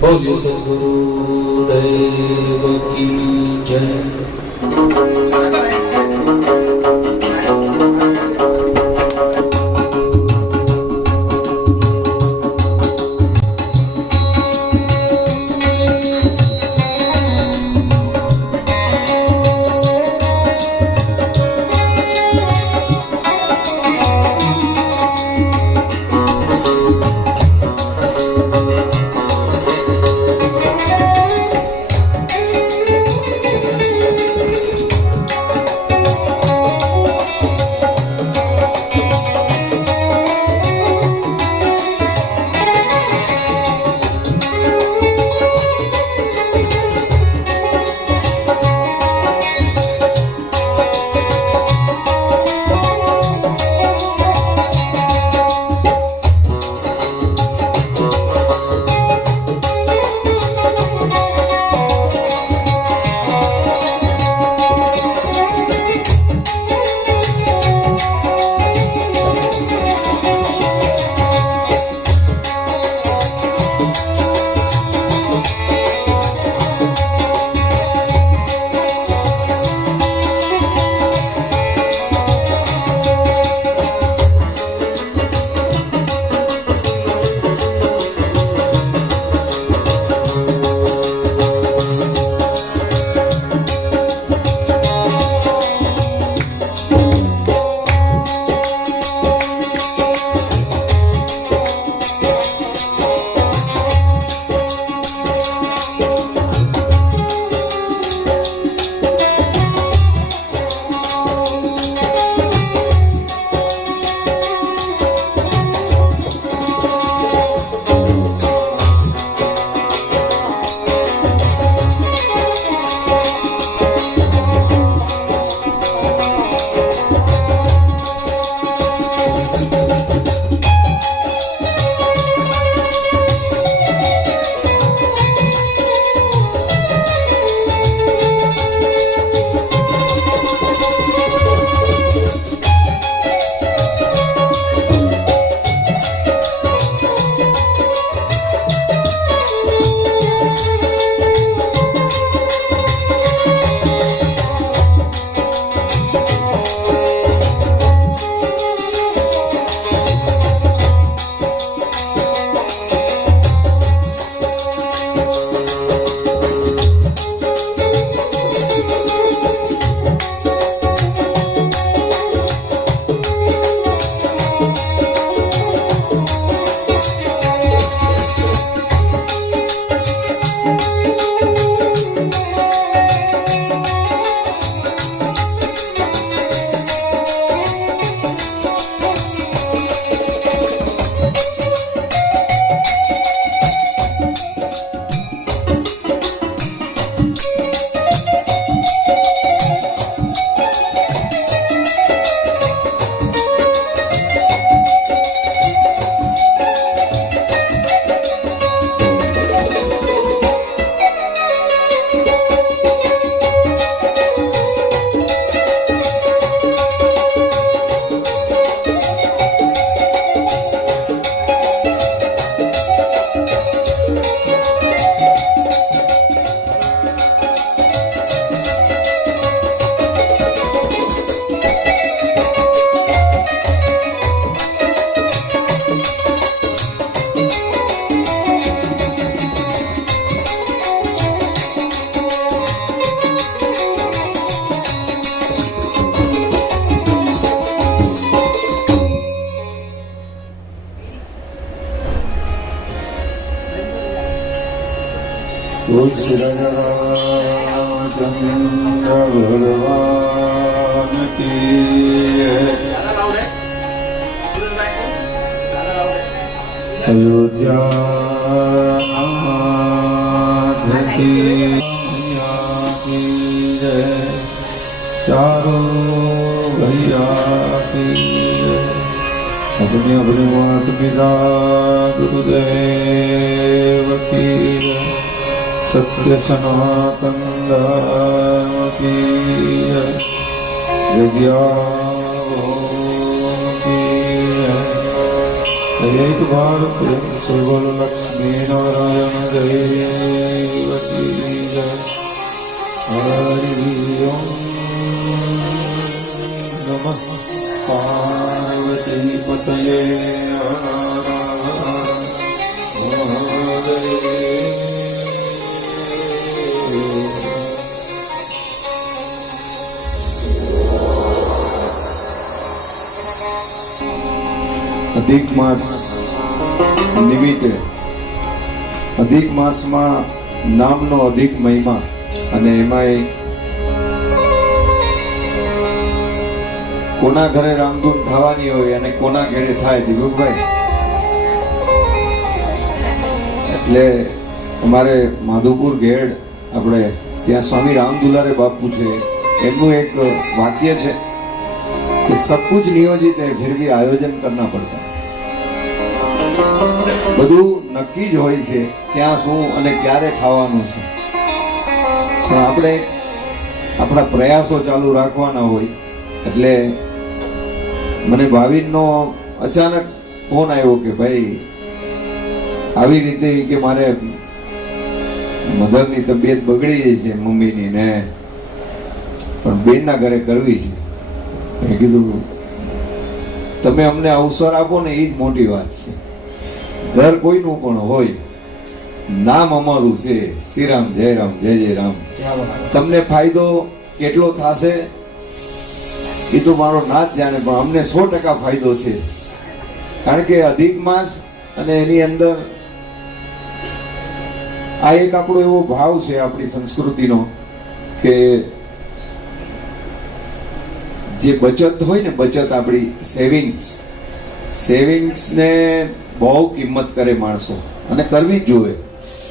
बोलिए सद्गुरुदेव की जय। रामचंद्र भगवान की अयोध्या की जय, चारों भैया की जय। अपने अपने माता पिता गुरुदेव की जय। सत्य सनातन धर्म की जय। विद्या की जय। एक बार प्रेम से बोलो लक्ष्मी नारायण जय। અધિક માસ નિમિત્તે અધિક માસમાં નામનો અધિક મહિમા અને એમાંય કોના ઘરે રામધૂન થવાની હોય અને કોના ઘરે થાય દીપકભાઈ? એટલે અમારે માધુપુર ઘેડ આપણે ત્યાં સ્વામી રામ દુલારે બાપુ છે, એમનું એક વાક્ય છે कि सब कुछ नियोजित है फिर भी आयोजन करना पड़ता है। બધું નક્કી જ હોય છે ક્યાં શું અને ક્યારે થવાનું છે, પણ આપણે આપણા પ્રયાસો ચાલુ રાખવાના હોય. એટલે મને ભાવિનનો અચાનક ફોન આવ્યો કે ભાઈ આવી રીતે કે મારે મધરની તબિયત બગડી જાય છે, મમ્મીની ને, પણ બેનના ઘરે કરવી છે. મેં કીધું તમે અમને અવસર આપો ને એ જ મોટી વાત છે. ઘર કોઈનું પણ હોય, નામ અમારું છે શ્રીરામ જયરામ જય જય રામ. તમને ફાયદો કેટલો થશે એ તો મારો નાથ જાણે, પણ અમને 100% ફાયદો છે. કારણ કે અધિક માસ અને એની અંદર આ એક આપણો એવો ભાવ છે આપણી સંસ્કૃતિનો કે જે બચત હોય ને, બચત આપણી સેવિંગ્સ ને બહુ કિંમત કરે માણસો, અને કરવી જ જોઈએ.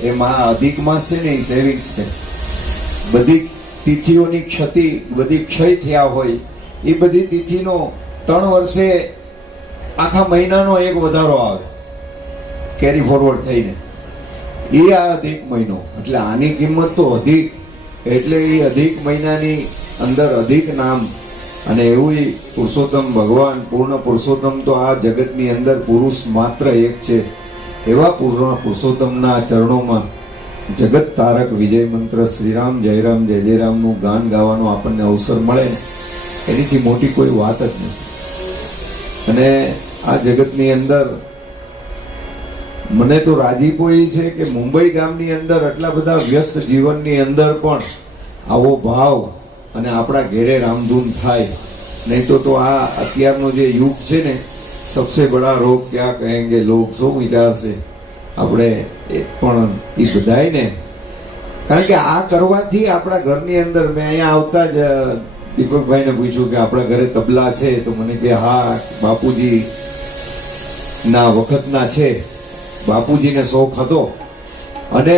એમાં અધિક માસ છે ને એ સેવિંગ્સ છે. બધી તિથિઓની ક્ષતિ, બધી ક્ષય થયા હોય એ બધી તિથિનો 3 વર્ષે આખા મહિનાનો એક વધારો આવે કેરી ફોરવર્ડ થઈને, એ આ અધિક મહિનો. એટલે આની કિંમત તો અધિક, એટલે એ અધિક મહિનાની અંદર અધિક નામ. અને એવું પુરુષોત્તમ ભગવાન, પૂર્ણ પુરુષોત્તમ તો આ જગતની અંદર પુરુષ માત્ર એક છે. એવા પૂર્ણ પુરુષોત્તમના ચરણોમાં જગત તારક વિજય મંત્ર શ્રીરામ જયરામ જય જય રામનું ગાન ગાવાનો આપણને અવસર મળે, એનીથી મોટી કોઈ વાત જ નથી. અને આ જગતની અંદર મને તો રાજીપો એ છે કે મુંબઈ ગામની અંદર આટલા બધા વ્યસ્ત જીવનની અંદર પણ આવો ભાવ અને આપણા ઘેરે રામધૂન થાય. નહીં તો આ અત્યારનો જે યુગ છે ને, સબસે બડા રોગ ક્યાં કહેંગે લોગ, શું વિચારશે આપણે પણ એ બધાય ને. કારણ કે આ કરવાથી આપણા ઘરની અંદર, મેં અહીંયા આવતા જ દીપકભાઈને પૂછ્યું કે આપણા ઘરે તબલા છે, તો મને કે હા બાપુજી ના વખતના છે, બાપુજીને શોખ હતો. અને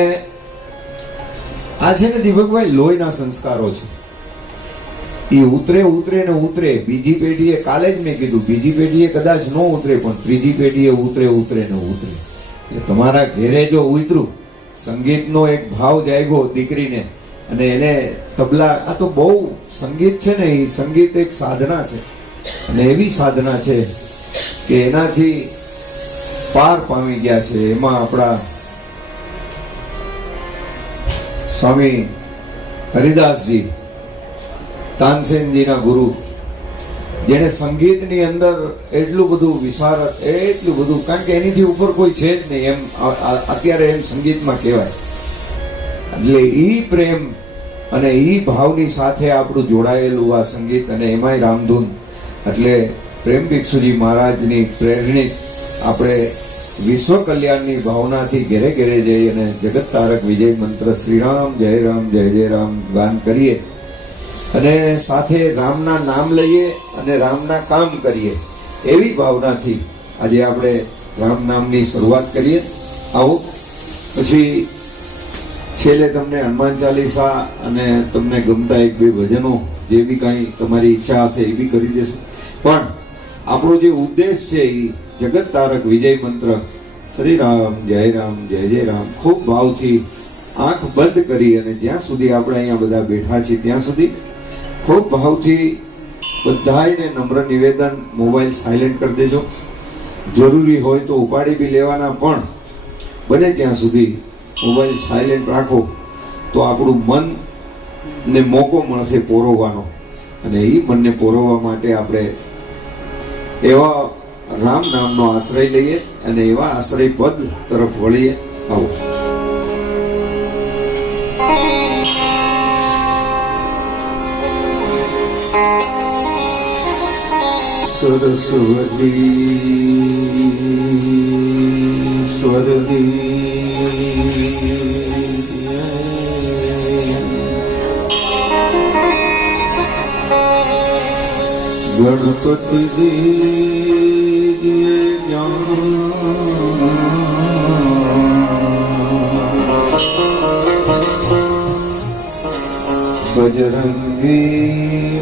આ છે ને દીપકભાઈ લોહીના સંસ્કારો છે, એ ઉતરે ને ઉતરે. બીજી પેઢીએ, કાલે જ મેં કીધું, બીજી પેઢીએ કદાચ ન ઉતરે, પણ ત્રીજી પેઢીએ ઉતરે ને ઉતરે. એટલે તમારા ઘેરે જો ઉતરું, સંગીતનો એક ભાવ જાગ્યો દીકરીને, અને એને તબલા, આ તો બહુ સંગીત છે ને, એ સંગીત એક સાધના છે, અને એવી સાધના છે કે એનાથી પાર પામી ગયા છે. એમાં આપણા સ્વામી હરિદાસજી, તાનસેનજીના ગુરુ, જેને સંગીતની અંદર એટલું બધું વિશારદ, એટલું બધું, કારણ કે એનીથી ઉપર કોઈ છે જ નહીં, એમ અત્યારે એમ સંગીતમાં કહેવાય. એટલે ઈ પ્રેમ અને ઈ ભાવની સાથે આપણું જોડાયેલું આ સંગીત, અને એમાંય રામધૂન. એટલે પ્રેમ ભિક્ષુજી મહારાજની પ્રેરણિત આપણે વિશ્વ કલ્યાણની ભાવનાથી ઘેરે ઘેરે જઈ અને જગત તારક વિજય મંત્ર શ્રીરામ જય રામ જય જય રામ ગાન કરીએ, અને સાથે રામના નામ લઈએ અને રામના કામ કરીએ. એવી ભાવનાથી આજે આપણે રામ નામની શરૂઆત કરીએ. આવો પછી છેલ્લે તમને હનુમાન ચાલીસા અને તમને ગમતા 1-2 ભજનો, જે બી કાંઈ તમારી ઈચ્છા હશે એ બી કરી દેશું. પણ આપણો જે ઉદ્દેશ છે એ જગત તારક વિજય મંત્ર શ્રી રામ જય રામ જય જય રામ ખૂબ ભાવથી આંખ બંધ કરી, અને જ્યાં સુધી આપણે અહીંયા બધા બેઠા છીએ ત્યાં સુધી ખૂબ ભાવથી બધાને નમ્ર નિવેદન, મોબાઈલ સાયલેન્ટ કરી દેજો. જરૂરી હોય તો ઉપાડી બી લેવાના, પણ બને ત્યાં સુધી મોબાઈલ સાયલેન્ટ રાખો તો આપણું મનને મોકો મળશે પોરવવાનો. અને એ મનને પોરવવા માટે આપણે એવા રામ નામનો આશ્રય લઈએ અને એવા આશ્રય પદ તરફ વળીએ. આવો. सरस्वती स्वरदी गणपति दीजिए ज्ञान बजरंगी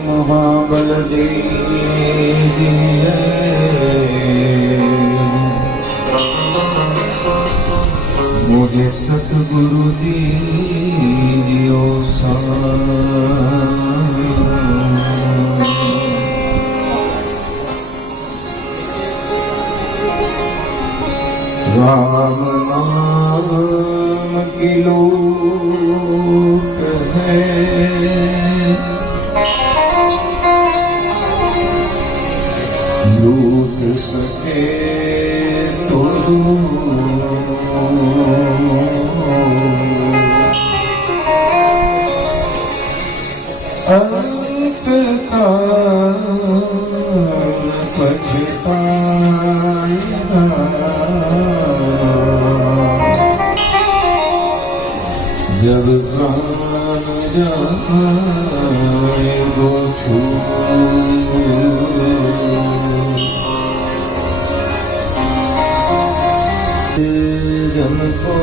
महाबल दीजिए मुझे सतगुरु दीजियो राम नाम की लूट है लूट सके तो अंत काल पछताएगा जब प्राण जाए वो जन को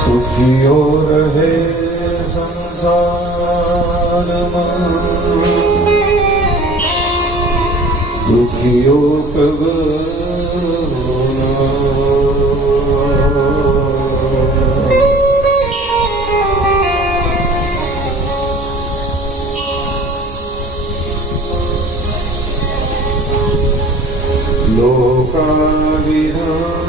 सुखियो रहे संसार में दुखियों कब लोकाविरामम्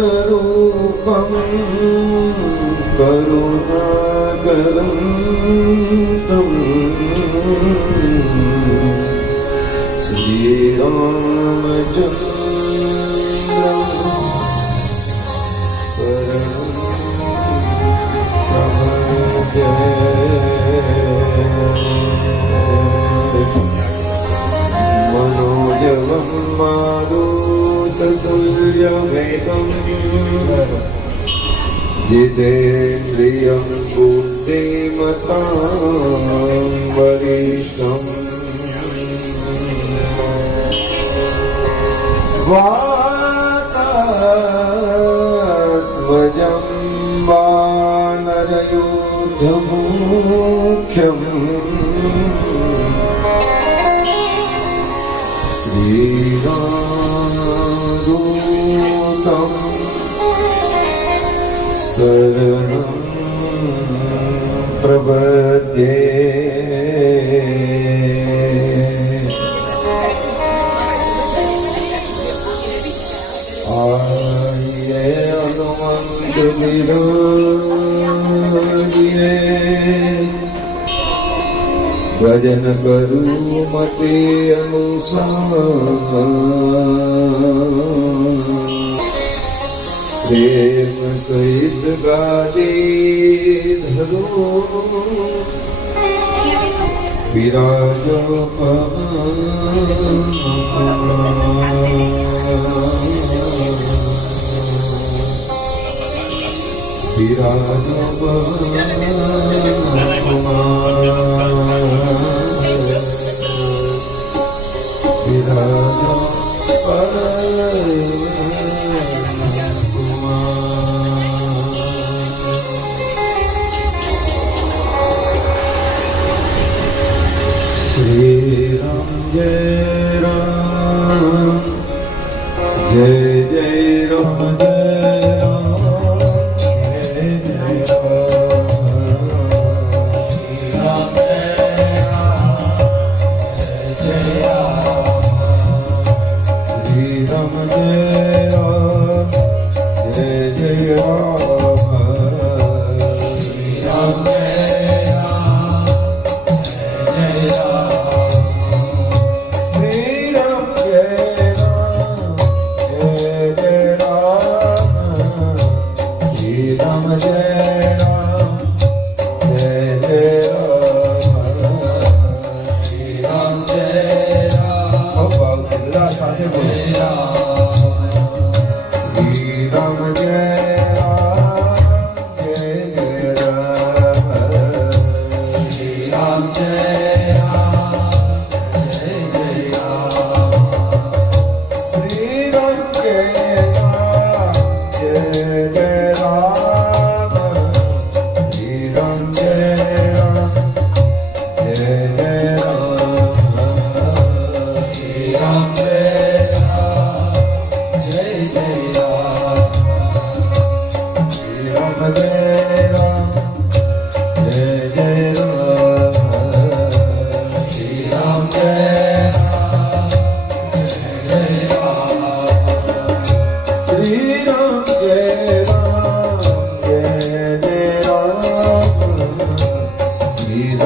कारुण्यरूपं करुणाकरं श्रीरामचन्द्रं मनोजवं मारुततुल्यवेगम् जितेन्द्रियं बुद्धिमतां वरिष्ठम् वातात्मजं वानरयूथमुख्यम् श्रीरामदूतं शरणं प्रपद्ये आये हनुमंत विराजिए भजन करू मते अनुसार प्रेम सहित गादी धरो विराजो विराजो श्री राम जय जय राम जय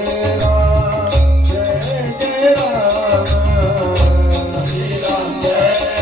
Jai Ram, Jai Ram, Jai Ram, Jai Ram.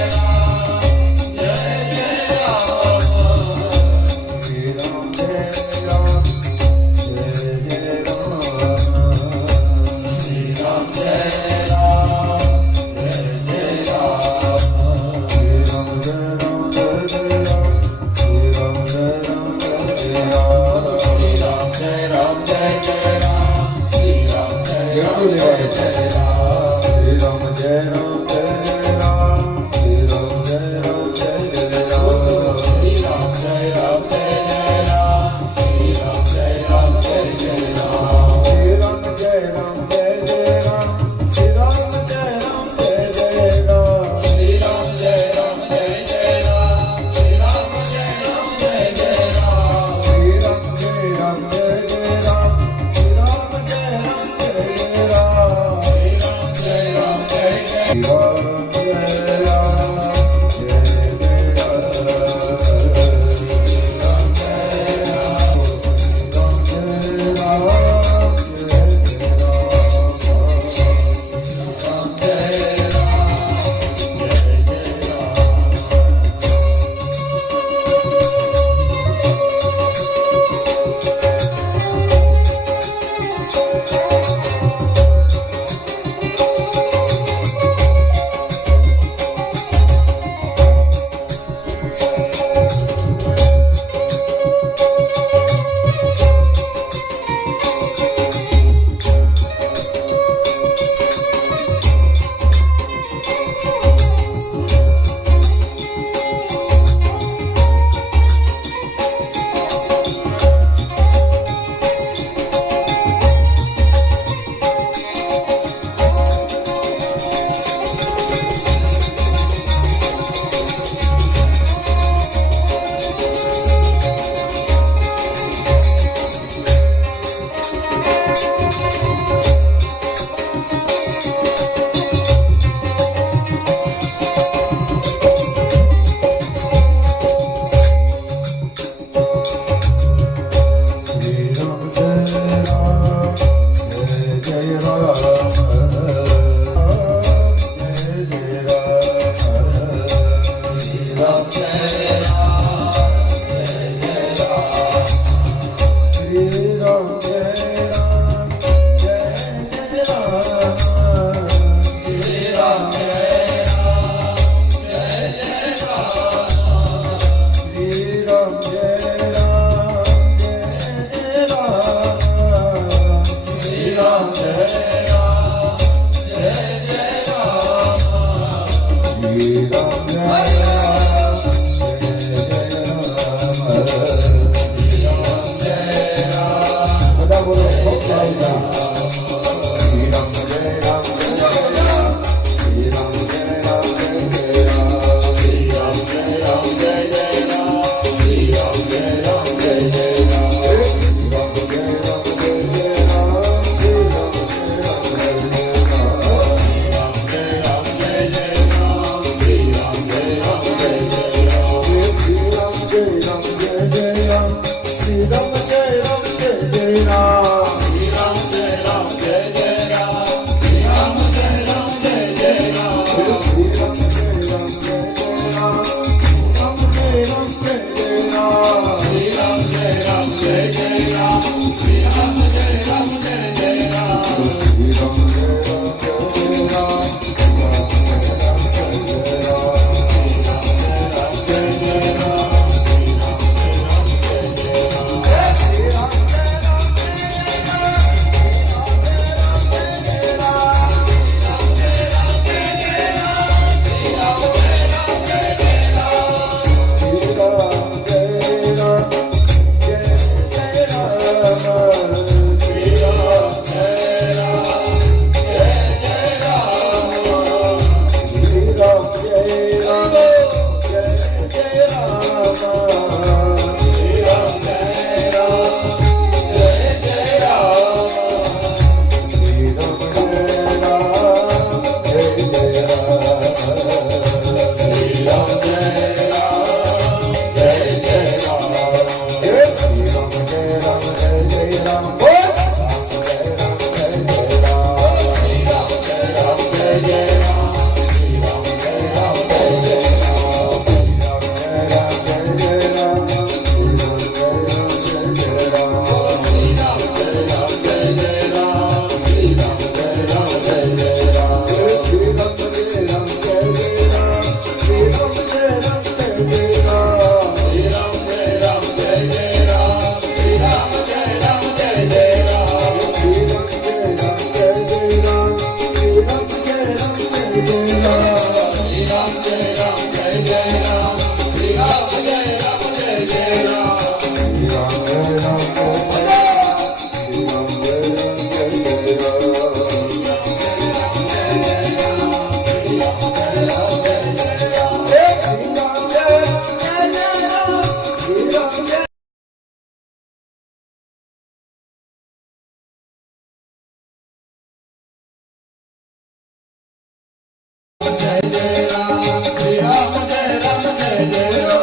Jai Ram, Jai Ram, Jai Ram, Jai Ram,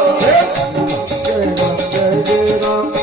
Jai Ram, Jai Ram,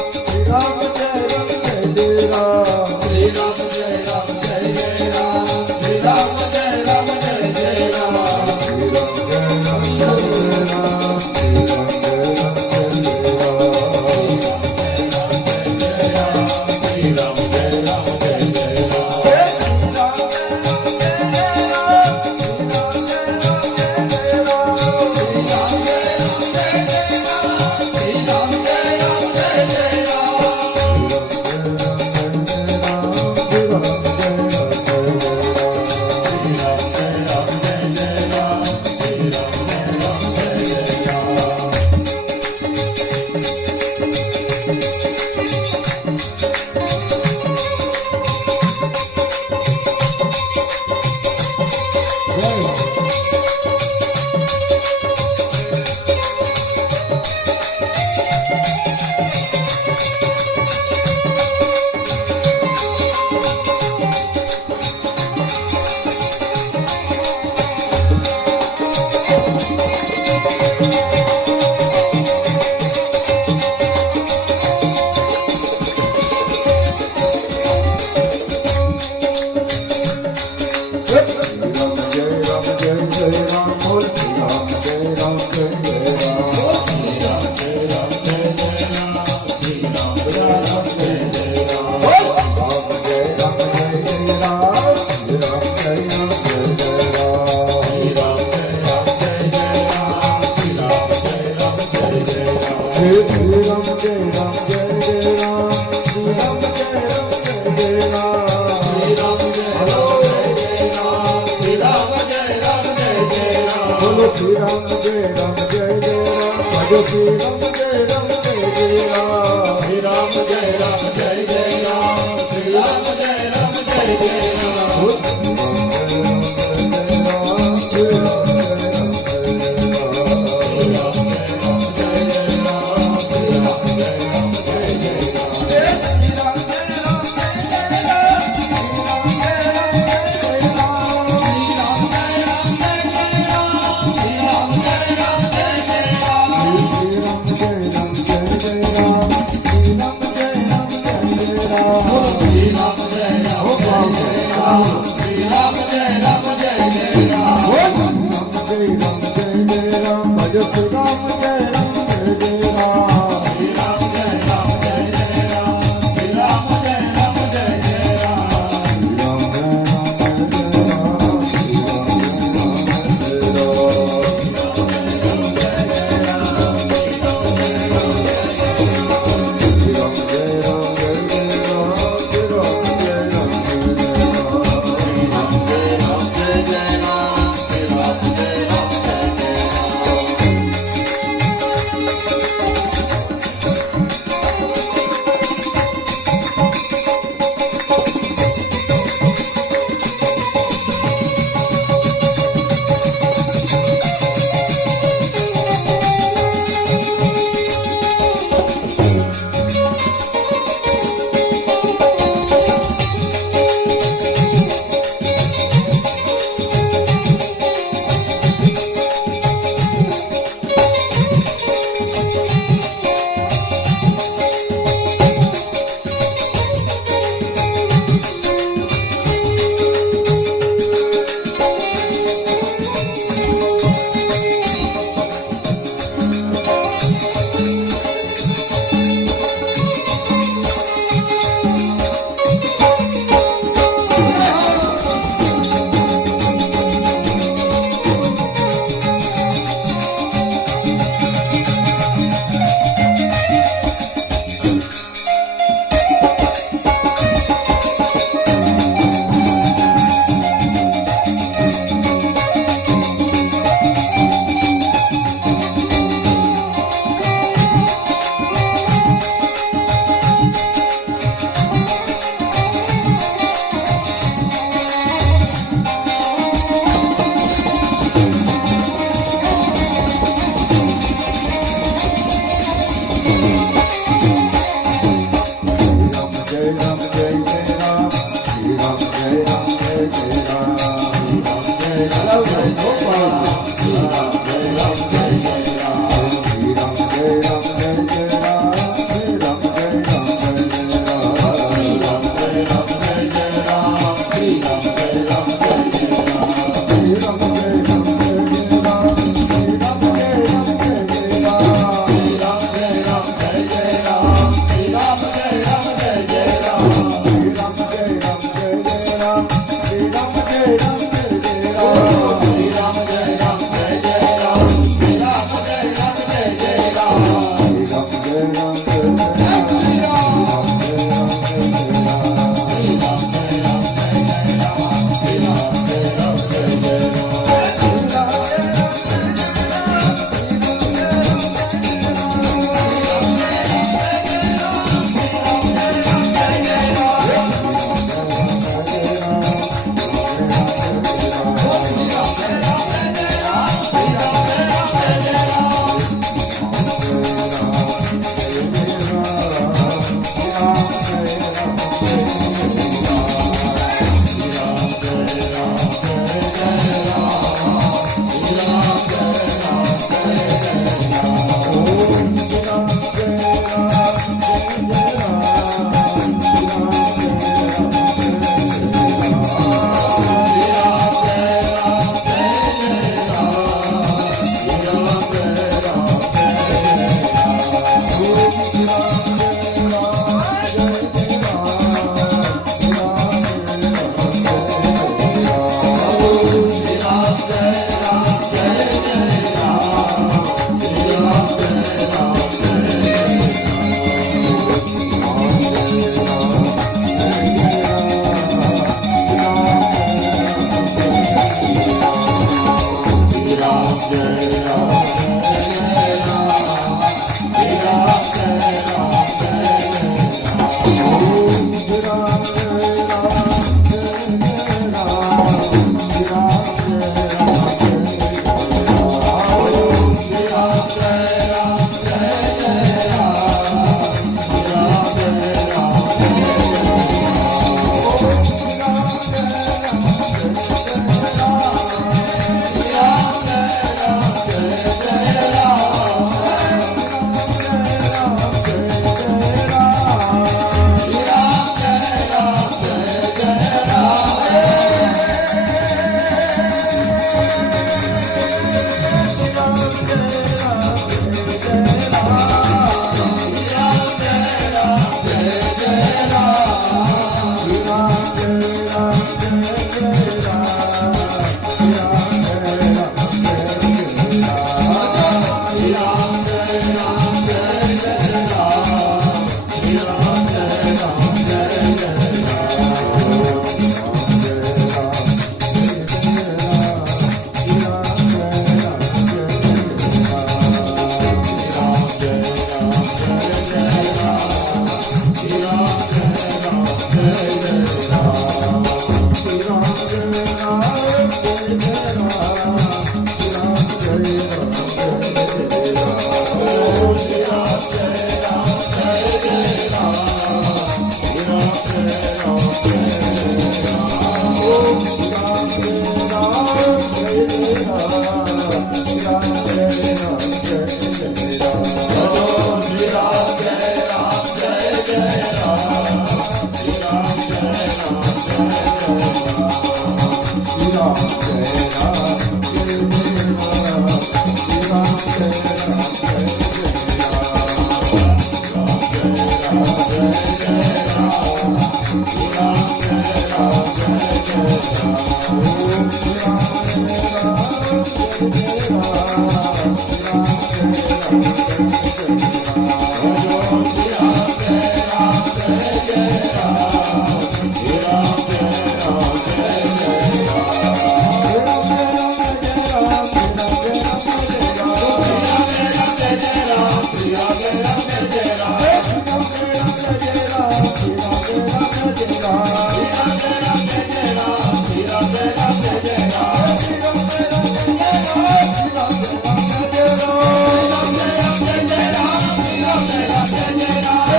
Jai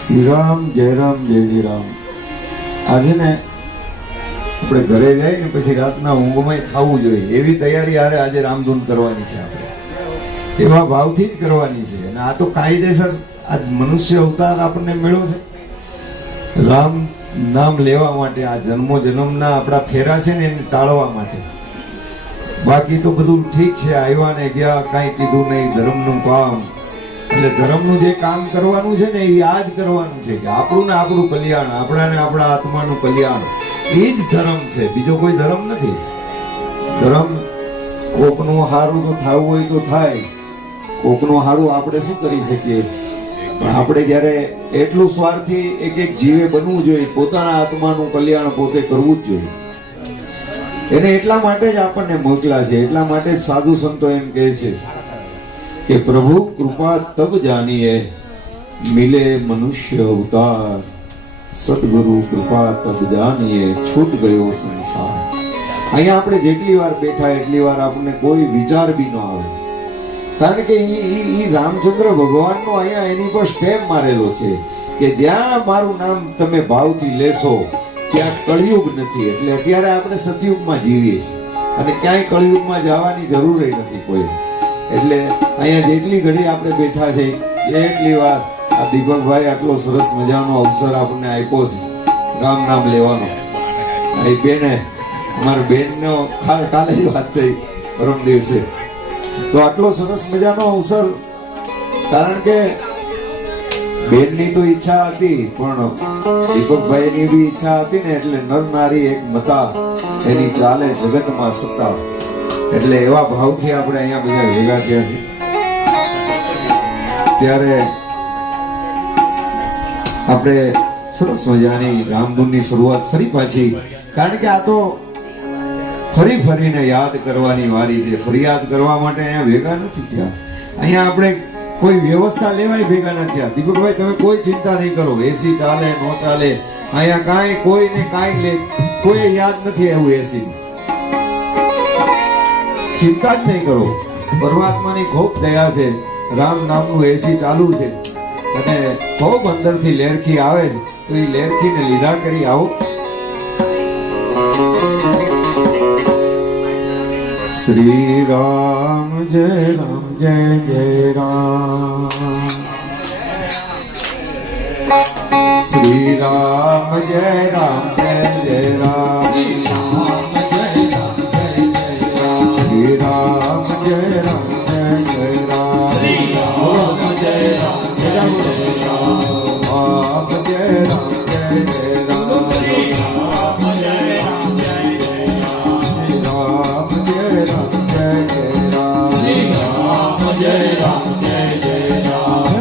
Shri રામ જય જય રામ. આજે ને આપણે ઘરે જઈએ ને પછી રાતના ઊંઘમાં ખાવું જોઈએ એવી તૈયારી હારે આજે રામધૂન કરવાની છે. આપણે એવા ભાવથી જ કરવાની છે. અને આ તો કાયદેસર આ મનુષ્ય અવતાર આપણને મળ્યો છે રામ નામ લેવા માટે. આ જન્મો જન્મના આપણા ફેરા છે ને એને ટાળવા માટે. બાકી તો બધું ઠીક છે, આવ્યા ને ગયા, કાંઈ કીધું નહીં. ધર્મનું કામ એટલે ધર્મનું જે કામ કરવાનું છે ને એ આ જ કરવાનું છે કે આપણું ને આપણું કલ્યાણ, આપણા ને આપણા આત્માનું કલ્યાણ, એ જ ધર્મ છે. બીજો કોઈ ધર્મ નથી. ધર્મ કોકનું હારું તો થવું હોય તો થાય, કોકનું હારું આપણે શું કરી શકીએ. પણ આપણે જ્યારે એટલું સ્વાર્થી એક એક જીવે બનવું જોઈએ, પોતાના આત્માનું કલ્યાણ પોતે કરવું જ જોઈએ. એને એટલા માટે જ આપણને મોકલા છે. એટલા માટે જ સાધુ સંતો એમ કહે છે કે પ્રભુ કૃપા તબ જાનીએ મિલે મનુષ્ય અવતાર, સદગુરુ કૃપા તબ જાનીએ છૂટ ગયો સંસાર. અહીંયા આપણે જેટલી વાર બેઠા એટલી વાર આપણને કોઈ વિચાર બી ન આવે, કારણ કે ઈ રામચંદ્ર ભગવાનનો અહીંયા એની પર સ્ટેમ્પ મારેલો છે કે જ્યાં મારું નામ તમે ભાવથી લેશો ત્યાં કળિયુગ નથી. એટલે અત્યારે આપણે સતયુગમાં જીવીએ છીએ અને ક્યાંય કળિયુગમાં જવાની જરૂર નથી કોઈ. એટલે અહીંયા જેટલી ઘડી આપણે બેઠા છે એટલી વાર આ દીપકભાઈ આટલો સરસ મજાનો અવસર આપણને આપ્યો છે રામ નામ લેવાનો. એ બેને અમારા બેનનો કાલે જ વાત થઈ પરમ દિવસે, તો આટલો સરસ મજાનો અવસર. કારણ કે બેનની તો ઈચ્છા હતી પણ દીપકભાઈની બી ઈચ્છા હતી ને એટલે નર નારી એક મતા એની ચાલે જગતમાં સત્તા એટલે એવા ભાવથી આપણે અહીંયા બધા ભેગા થયા છીએ ત્યારે આપણે સરસ મજાની રામધૂનની શરૂઆત ફરી પાછી કારણ કે આ તો ફરી ફરીને યાદ કરવાની વારી છે ફરિયાદ કરવા માટે અહીંયા ભેગા નથી થયા અહીંયા આપણે કોઈ વ્યવસ્થા લેવાય ભેગા નથી થયા દીપકભાઈ તમે કોઈ ચિંતા નહીં કરો એસી ચાલે નો ચાલે અહીંયા કાંઈ કોઈને કાંઈ લે કોઈ યાદ નથી આવ્યું એસી ચિંતા જ નહીં કરો પરમાત્માની ખૂબ દયા છે રામ નામનું એસી ચાલુ છે અને ખૂબ અંદરથી લેરકી આવે છે તો એ લેરકીને લીધા કરી આવો શ્રી રામ જય જય રામ શ્રી રામ જય રામ જય રામ શ્રી રામ જય રામ જય રામ શ્રી રામ જય રામ જય રામ રામ જય રામ જય રામ શ્રી રામ જય રામ જય રામ જય રામ જય રામ શ્રી રામ જય રામ જય રામ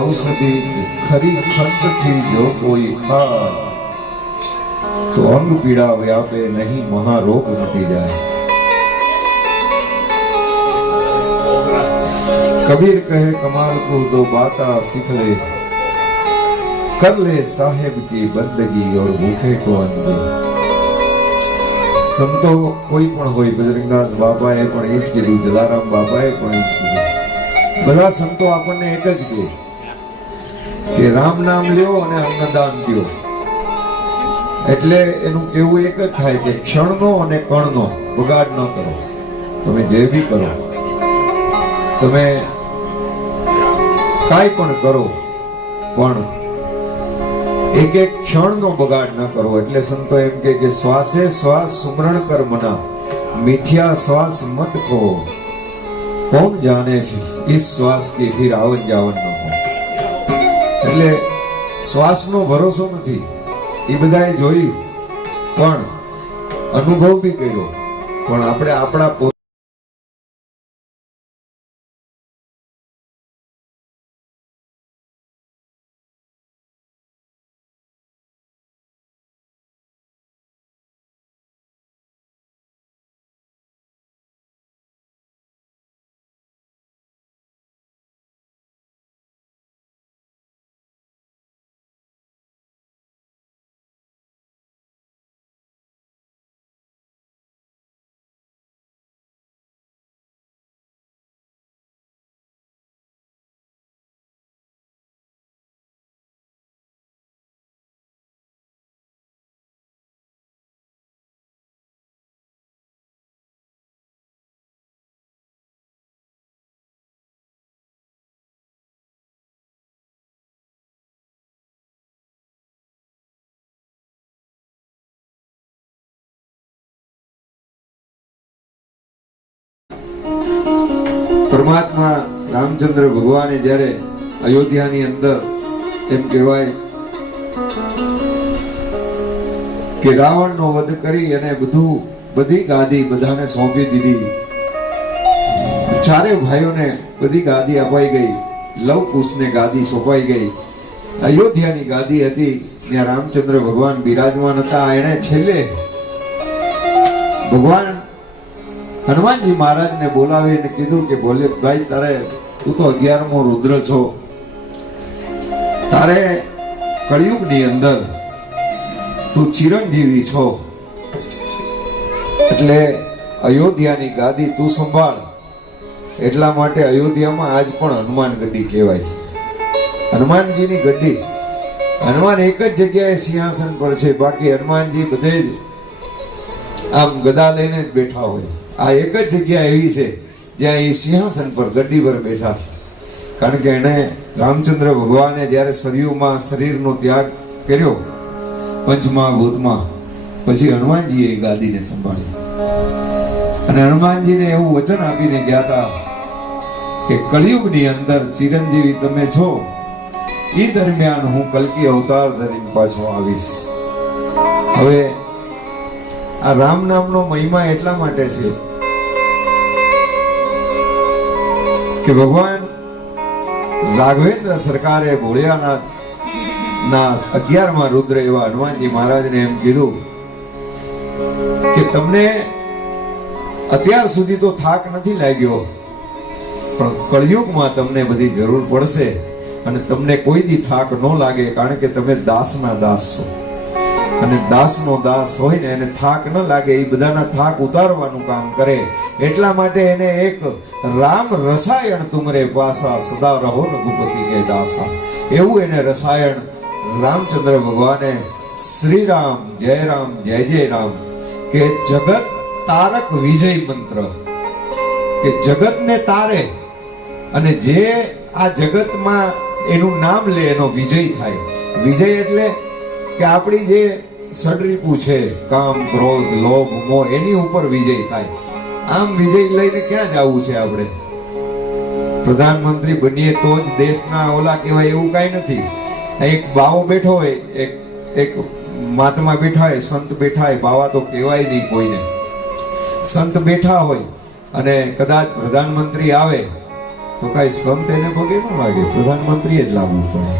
औषधि खरी खंड थी जो कोई खाए तो अंग पीड़ा व्यापे नहीं महारोग मटी जाए। कबीर कहे कमाल को दो बाता सीख ले, कर ले साहेब की बंदगी और भूखे को अन्न दे। संतो कोई पण होय, बजरंगदास बापाए पण એ જ કીધું, જલારામ બાપાએ પણ એ જ કીધું, બધા સંતો આપણને એક જ કહે કે રામ નામ લ્યો અને અન્નદાન દ્યો। એટલે એનું કહેવું એક જ થાય કે ક્ષણનો અને કણનો બગાડ ન કરો। તમે જે બી કરો, તમે કાંઈ પણ કરો, પણ એક એક ક્ષણનો બગાડ ન કરો। એટલે સંતો એમ કે શ્વાસે શ્વાસ સુમરણ કર મના, मिथ्या श्वास मत खो, कौन जाने इस श्वास की फिर आवत जावन न हो। એટલે શ્વાસનો ભરોસો નથી, એ બધાએ જોયું પણ અનુભવ બી કર્યો, પણ આપણે આપણા પરમાત્મા રામચંદ્ર ભગવાને જ્યારે અયોધ્યાની અંદર એમ કહેવાય કે રાવણનો વધ કરી અને બધી ગાદી બધાને સોંપી દીધી. ચારે ભાઈઓને બધી ગાદી અપાઈ ગઈ. લવ કુશને ગાદી સોંપાઈ ગઈ. અયોધ્યાની ગાદી હતી, ત્યાં રામચંદ્ર ભગવાન બિરાજમાન હતા. એણે છેલ્લે ભગવાન હનુમાનજી મહારાજને બોલાવીને કીધું કે બોલે ભાઈ, તારે તું તો 11મો રુદ્ર છો, તારે કળિયુગની અંદર તું ચિરંજીવી છો, એટલે અયોધ્યાની ગાદી તું સંભાળ. એટલા માટે અયોધ્યામાં આજ પણ હનુમાન ગઢી કહેવાય છે. હનુમાનજીની ગઢી. હનુમાન એક જ જગ્યાએ સિંહાસન પર છે, બાકી હનુમાનજી બધે જ આમ ગદા લઈને જ બેઠા હોય. આ એક જ જગ્યા એવી છે જ્યાં એ સિંહાસન પર ગદ્દી પર બેઠા છે. કારણ કે એને રામચંદ્ર ભગવાને જ્યારે સરયુમાં શરીરનો ત્યાગ કર્યો પંચમહાભૂતમાં, પછી હનુમાનજીએ એ ગાદીને સંભાળી. અને હનુમાનજીને એવું વચન આપીને ગયા હતા કે કળિયુગની અંદર ચિરંજીવી તમે છો, એ દરમિયાન હું કલ્કી અવતાર ધરીને પાછો આવીશ. હવે આ રામ નામનો મહિમા એટલા માટે છે કે ભગવાન રાઘવેન્દ્ર સરકારે ભોળિયાનાથ ના 11મા રુદ્ર એવા હનુમાનજી મહારાજને એમ કીધું કે તમને અત્યાર સુધી તો થાક નથી લાગ્યો, પણ કળિયુગમાં તમને બધી જરૂર પડશે અને તમને કોઈ દી થાક ન લાગે, કારણ કે તમે દાસના દાસ છો. અને દાસનો દાસ હોય ને એને થાક ન લાગે, એ બધાના થાક ઉતારવાનું કામ કરે. એટલા માટે એને એક રામ રસાયણ તુમરે પાસા સદા રહો રઘુપતિ કે દાસા, એવું એને રસાયણ રામચંદ્ર ભગવાને શ્રી રામ જય રામ કે જગત તારક વિજય મંત્ર, કે જગતને તારે અને જે આ જગતમાં એનું નામ લે એનો વિજય થાય. વિજય એટલે કે આપણી જે સડરીપું છે કામ ક્રોધ લોભ મોહ, એની ઉપર વિજય થાય. આમ વિજય લઈને ક્યાં જવું છે આપણે? પ્રધાનમંત્રી બનીએ તો જ દેશના ઓલા કહેવાય એવું કાંઈ નથી. એક બાવો બેઠો હોય, એક મહાત્મા બેઠા હોય, સંત બેઠા હોય, બાવા તો કહેવાય નહીં કોઈને. સંત બેઠા હોય અને કદાચ પ્રધાનમંત્રી આવે તો કઈ સંત એને પગે ન લાગે, પ્રધાનમંત્રી જ લાવવું પડે.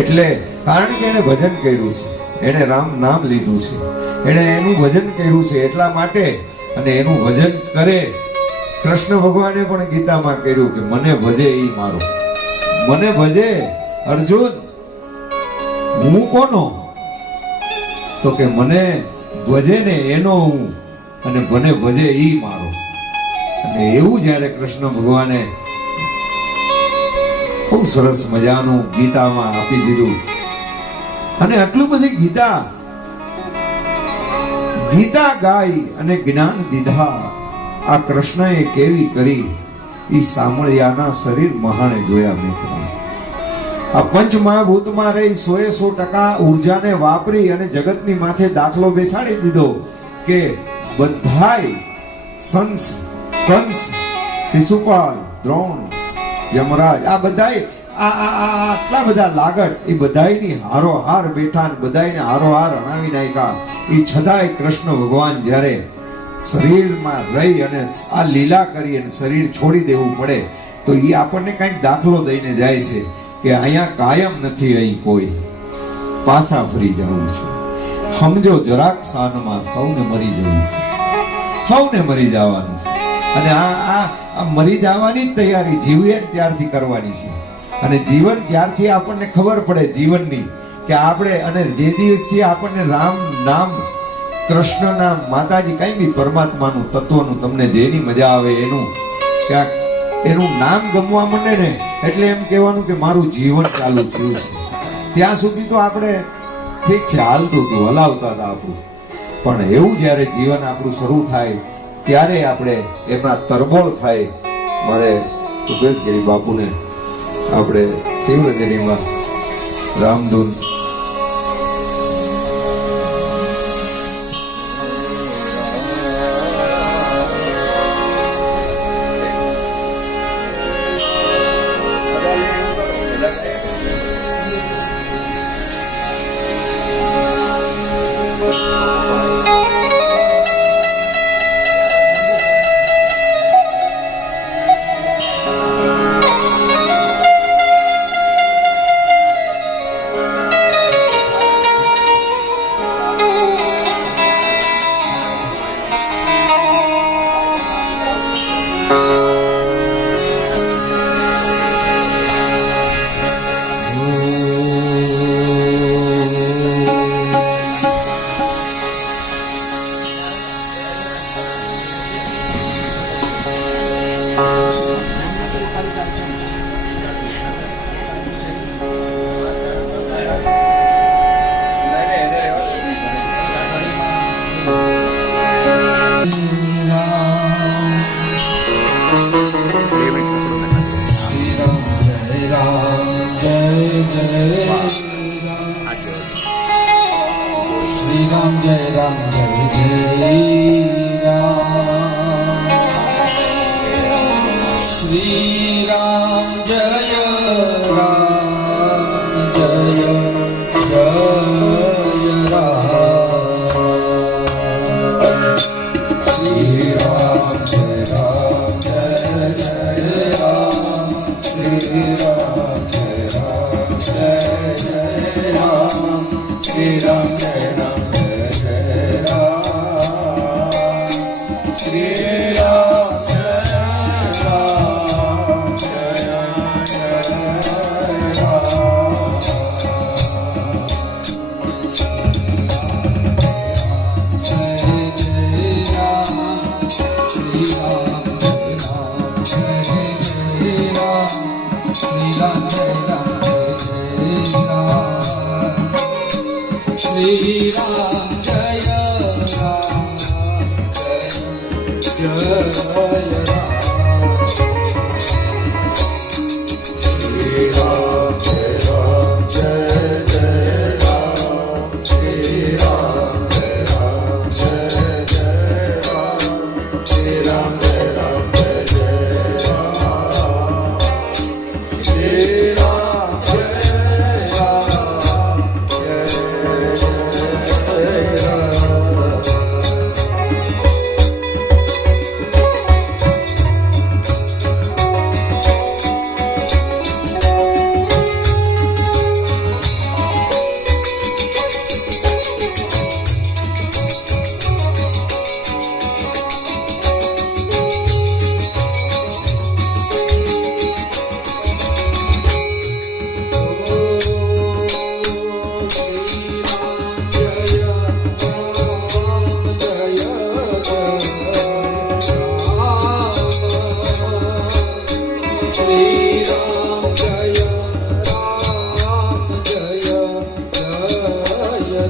એટલે કારણ કે એને ભજન કર્યું છે, એને રામ નામ લીધું છે, એને એનું ભજન કર્યું છે. એટલા માટે અને એનું ભજન કરે. કૃષ્ણ ભગવાને પણ ગીતામાં કર્યું કે મને ભજે ઈ મારો. મને ભજે અર્જુન, હું કોનો? તો કે મને ભજે ને એનો હું, અને મને ભજે ઈ મારો. અને એવું જ્યારે કૃષ્ણ ભગવાને બહુ સરસ મજાનું ગીતામાં આપી દીધું. અને આટલું બધી ગીતા ગાઈ અને જ્ઞાન દીધા આ કૃષ્ણએ કેવી કરી, ઈ સામળિયાના શરીર મહાણે જોયા મેં. આ પંચમહાભૂતમાં રહી 100% ઉર્જાને વાપરી અને જગતની માથે દાખલો બેસાડી દીધો કે બધાય કંસ, શિશુપાલ, દ્રોણ, યમરાજ, આ બધાય આટલા બધા લાગડ એ બધાયની હારોહાર બેઠા ને બધાયને હારોહાર હણાવી નાખ્યા. એ છતાંય કૃષ્ણ ભગવાન જ્યારે શરીરમાં રહી અને આ લીલા કરી અને શરીર છોડી દેવું પડે તો એ આપણને કંઈક દાખલો દઈને જાય છે કે અહીંયા કાયમ નથી, અહીં કોઈ પાછા ફરી જવું છે. સમજો જરાક સાનમાં સૌને મરી જવું છે, સૌને મરી જવાનું છે. અને આ મરી જવાની જ તૈયારી જીવીએ ત્યારથી કરવાની છે. અને જીવન જ્યારથી આપણને ખબર પડે જીવનની કે આપણે, અને જે દિવસથી આપણને રામ નામ, કૃષ્ણ નામ, માતાજી, કઈ બી પરમાત્માનું તત્વનું તમને જેની મજા આવે એનું નામ ગમવા માંડે ને એટલે એમ કહેવાનું કે મારું જીવન ચાલુ થયું છે. ત્યાં સુધી તો આપણે ઠીક છે હાલતું હતું, હલાવતા હતા આપણું, પણ એવું જ્યારે જીવન આપણું શરૂ થાય ત્યારે આપણે એમના તરબોળ થાય. મારે ઉપેશગીરી બાપુને આપણે શિવનગરીમાં રામધૂન श्री राम जय जय राम श्री राम जय जय राम श्री राम जय राम श्री राम जय राम श्री राम जय Ram Shri Ram Jaya Ram Jaya Ram Shri Ram Jaya Ram Shri Ram Jaya Ram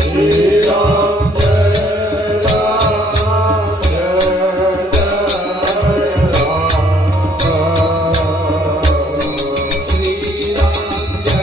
Shri Ram Jaya Ram Shri Ram Ram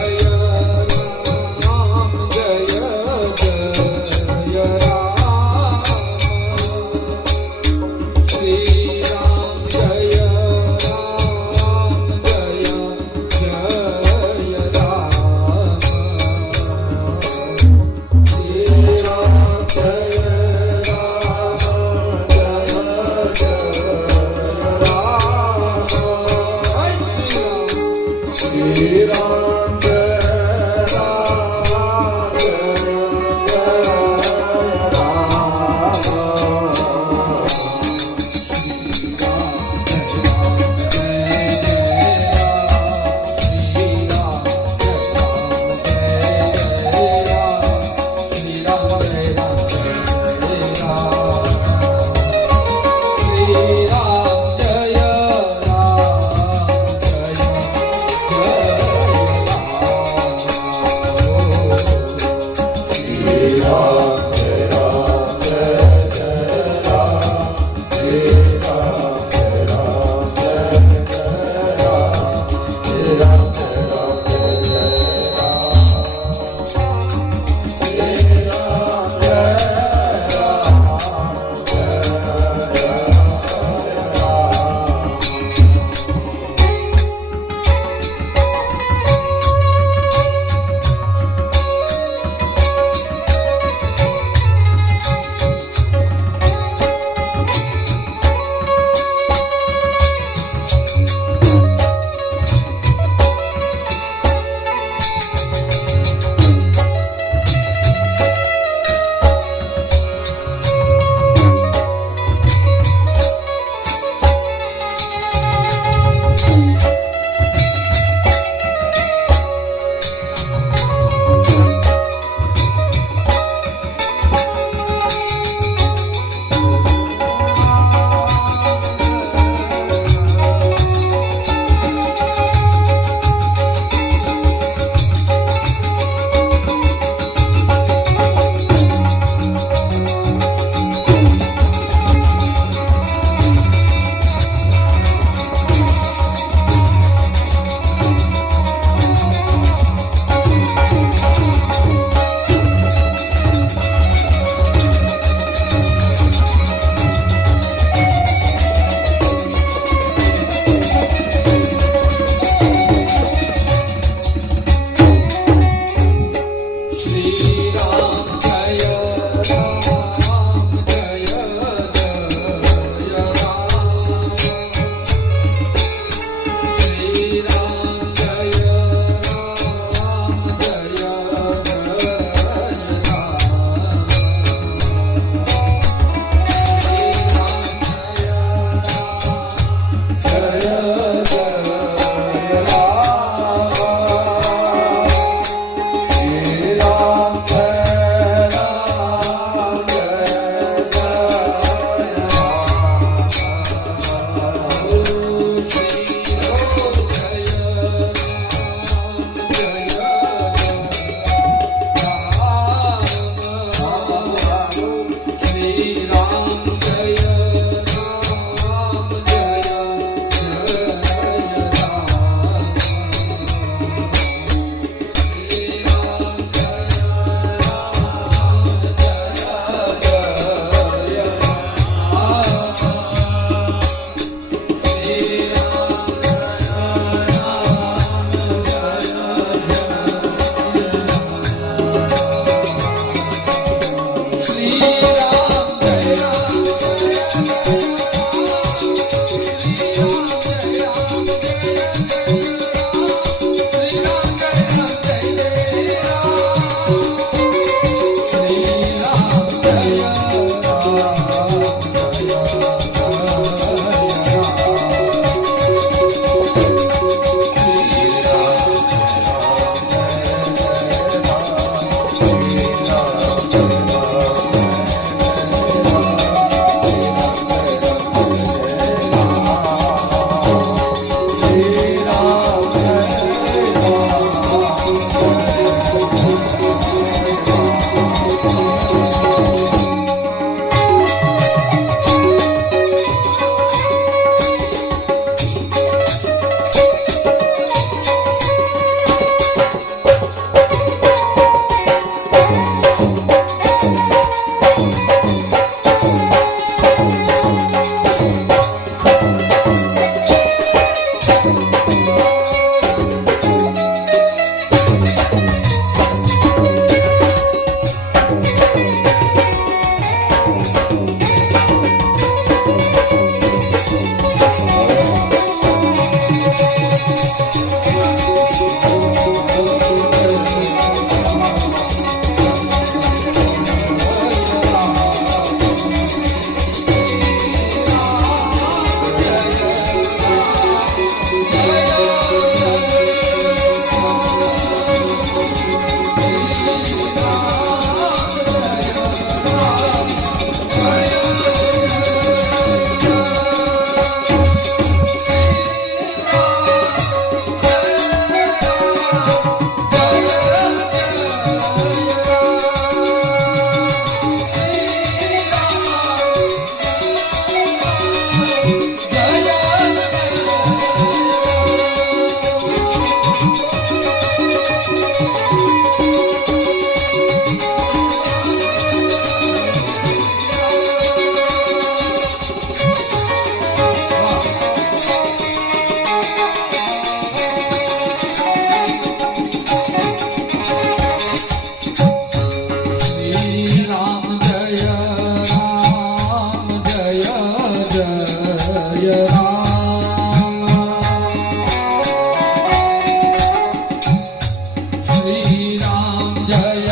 Shri राम जय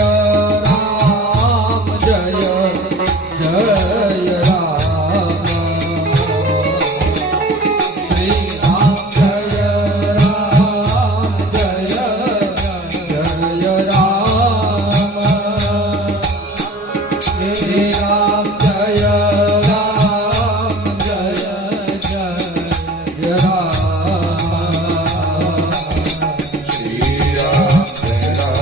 राम जय जय राम श्री राम जय राम जय जय राम श्री राम जय राम जय जय राम श्री राम जय Ram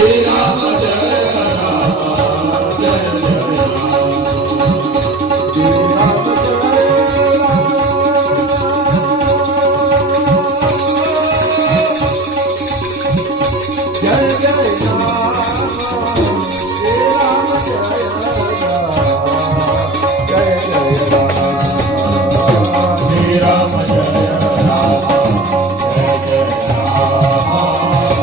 Jai Ram, Jai Ram, Jai Jai Ram.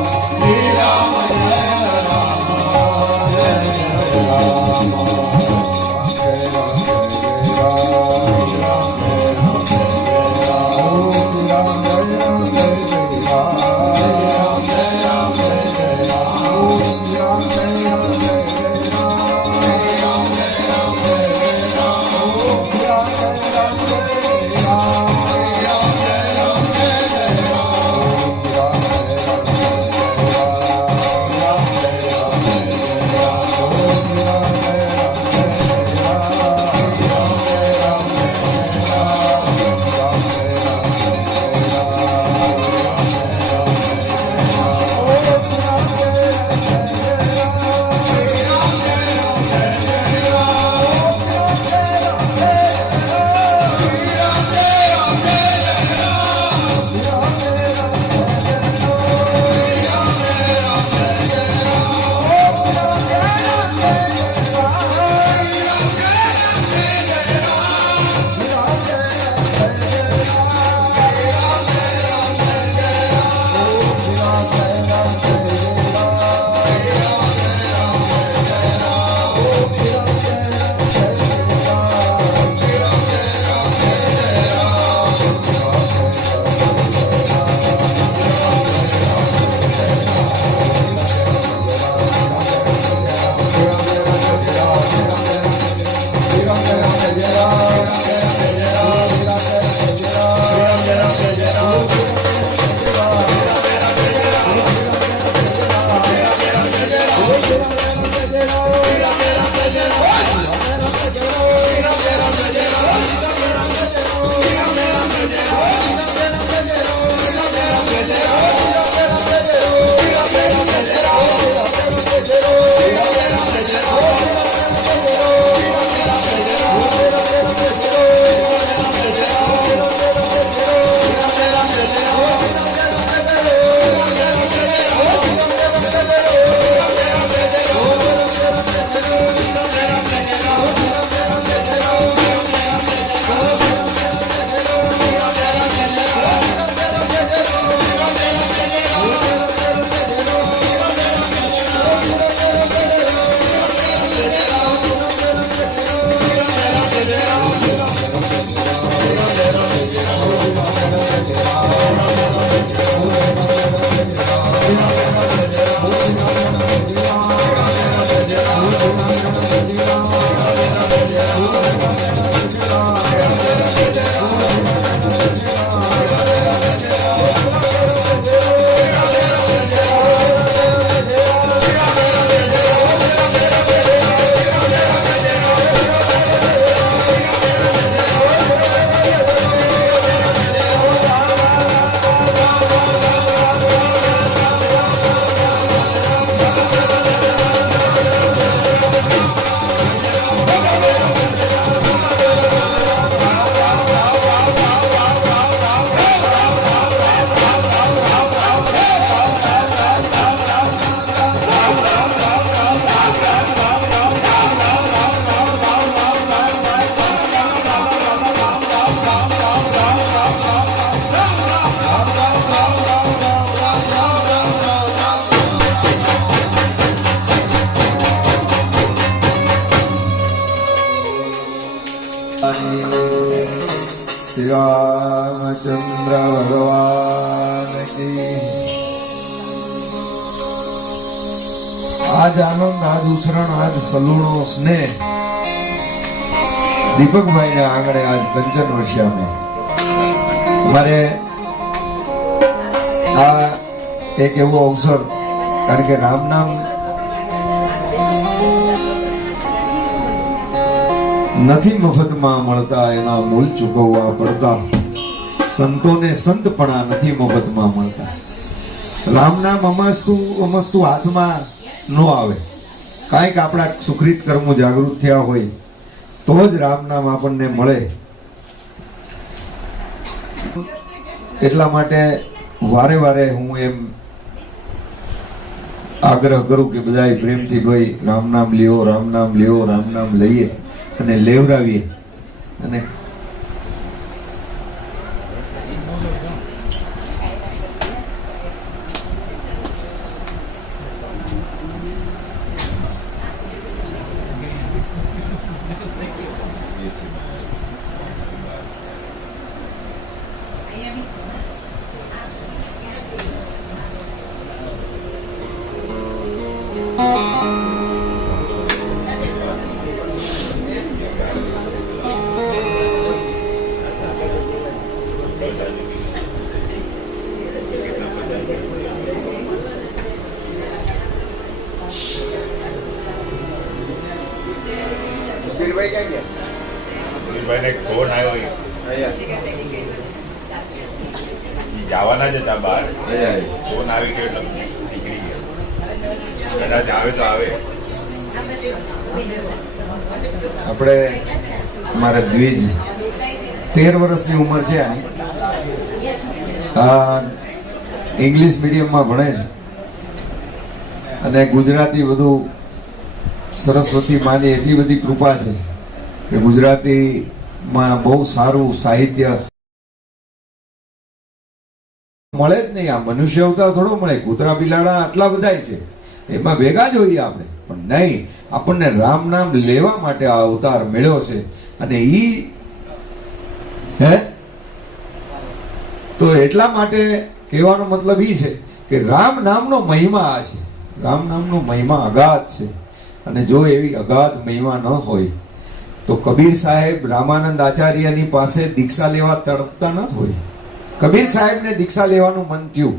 આજ આનંદ, આજ ઉછરણ, આજ સલુણો સ્નેહ દીપકભાઈ ના આંગણે આજ કંચન વર્ષામે મારે આ એક એવો અવસર, કારણ કે રામ નામ નથી મફતમાં મળતા, એના મૂળ ચૂકવવા પડતા. સંતોને સંતપણા નથી મફતમાં મળતા. રામ નામ અમસ્તુ હાથમાં ન આવે. કાંઈક આપણા સુકૃત કર્મો જાગૃત થયા હોય તો જ રામ નામ આપણને મળે. એટલા માટે વારે વારે હું એમ આગ્રહ કરું કે બધાય પ્રેમથી ભાઈ રામ નામ લ્યો, રામ નામ લ્યો, રામ નામ લઈએ અને લેવડાવીએ. અને ભાઈને ફોન આવ્યો જવાના જ હતા બહાર, ફોન આવી ગયો એટલે નીકળી ગયા. કદાચ આવે તો આવે. આપણે મારા દ્વિજ 13 વર્ષની ઉંમર છે આની. ઇંગ્લિશ મીડિયમમાં ભણે છે અને ગુજરાતી બધું સરસ્વતી માની એટલી બધી કૃપા છે કે ગુજરાતીમાં બહુ સારું સાહિત્ય મળે જ નહીં. આ મનુષ્ય અવતાર થોડો મળે. કૂતરા બિલાડા આટલા બધા છે, એમાં ભેગા જ હોઈએ આપણે, પણ નહીં. આપણને રામ નામ લેવા માટે આ અવતાર મળ્યો છે. અને ઈ તો એટલા માટે કહેવાનો મતલબ ઈ છે કે રામ નામનો મહિમા આ છે. રામ નામનો મહિમા અગાધ છે. અને જો એવી અગાધ મહિમા ન હોય તો કબીર સાહેબ રામાનંદ આચાર્યની પાસે દીક્ષા લેવા તડપતા ન હોય. કબીર સાહેબને દીક્ષા લેવાનું મન થયું.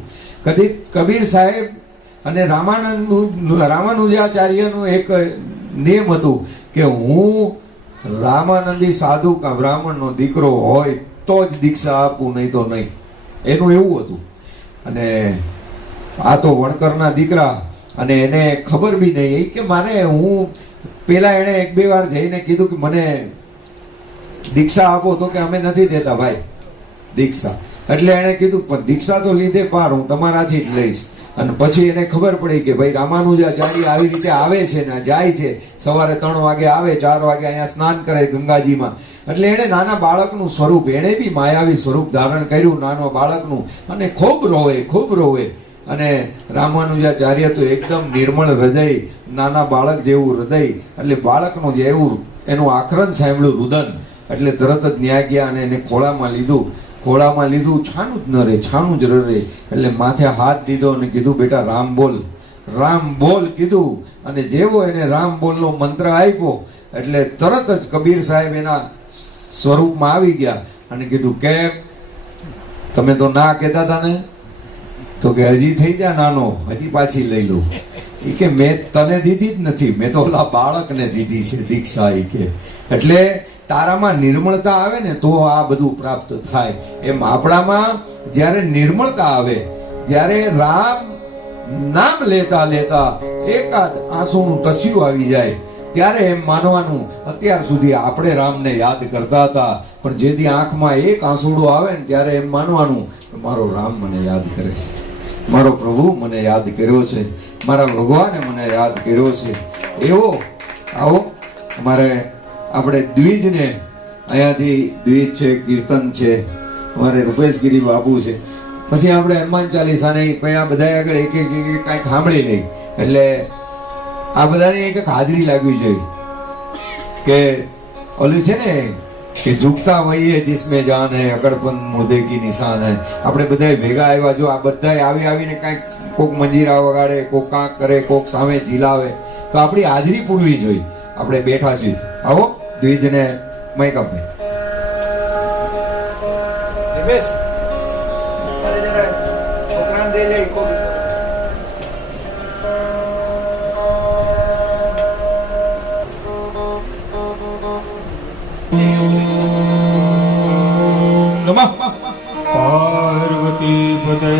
કબીર સાહેબ અને રામાનુજાચાર્યનું એક નિયમ હતું કે હું રામાનંદી સાધુ કા બ્રાહ્મણનો દીકરો હોય તો જ દીક્ષા આપું, નહીં તો નહીં. એનું એવું હતું. અને આ તો વણકરના દીકરા, અને એને ખબર બી નહીં કે મારે હું પેલા એને 1-2 વાર જઈને કીધું કે મને દીક્ષા આપો, તો કે અમે નથી દેતા ભાઈ દીક્ષા. એટલે એને કીધું પણ દીક્ષા તો લીધે પાર, હું તમારાથી જ લઈશ. અને પછી એને ખબર પડી કે ભાઈ રામાનુજાચાર્ય આવી રીતે આવે છે ને જાય છે, સવારે 3 વાગે આવે, 4 વાગે અહીંયા સ્નાન કરે ગંગાજીમાં. એટલે એને નાના બાળકનું સ્વરૂપ, એને બી માયાવી સ્વરૂપ ધારણ કર્યું નાનો બાળકનું, અને ખૂબ રોવે. અને રામાનુજાચાર્ય તો એકદમ નિર્મળ હૃદય, નાના બાળક જેવું હૃદય. એટલે બાળકનું જેવું એનું આક્રંદ સાંભળ્યું, રુદન. એટલે તરત જ ન્યા ગયા અને એને ખોળામાં લીધું. છાનું જ ન રહે, છાનું જ રહે. એટલે માથે હાથ દીધો અને કીધું બેટા રામ બોલ કીધું. અને જેવો એને રામ બોલનો મંત્ર આપ્યો એટલે તરત જ કબીર સાહેબ એના સ્વરૂપમાં આવી ગયા અને કીધું કેમ તમે તો ના કહેતા હતા ને? તો કે હજી થઈ જા નાનો, હજી પાછી લઈ લઉં. એ કે મેં તને દીધી જ નથી, મેં તો ઓલા બાળકને દીધી છે દીક્ષા. એ કે એટલે તારામાં નિર્મળતા આવે ને તો આ બધું પ્રાપ્ત થાય. એમ આપણામાં જ્યારે નિર્મળતા આવે, જ્યારે રામ નામ લેતા એકાદ આંસુનું ટસ્યું આવી જાય, ત્યારે એમ માનવાનું અત્યાર સુધી આપણે રામને યાદ કરતા હતા, પણ જેથી આંખમાં એક આંસુડો આવે ને ત્યારે એમ માનવાનું મારો રામ મને યાદ કરે છે, મારો પ્રભુ મને યાદ કર્યો છે, મારા ભગવાને મને યાદ કર્યો છે. એવો આવો અમારે આપણે દ્વિજને અહીંયાથી દ્વિજ છે, કીર્તન છે, અમારે રૂપેશગીરી બાપુ છે, પછી આપણે હનુમાન ચાલીસા ને આ બધા આગળ એક કાંઈક સાંભળી લઈ. એટલે આ બધાની એક હાજરી લાગવી જોઈએ કે ઓલું છે ને કે ઝુકતા વહીએ જિસમે જાન હે, અકડપન મુર્દે કી નિશાન હે. આપણે બધા ભેગા આવ્યા, જો આ બધા આવીને કાંઈક કોક મંજીરા વગાડે, કોક કાંક કરે, કોક સામે ઝીલાવે, તો આપણી હાજરી પૂરવી જોઈએ. આપણે બેઠા છીએ. આવો દ્વિજને માઈક આપે. બેસ અરે જરા છોકરાને દે જાય કોક. નમઃ પાર્વતી પતે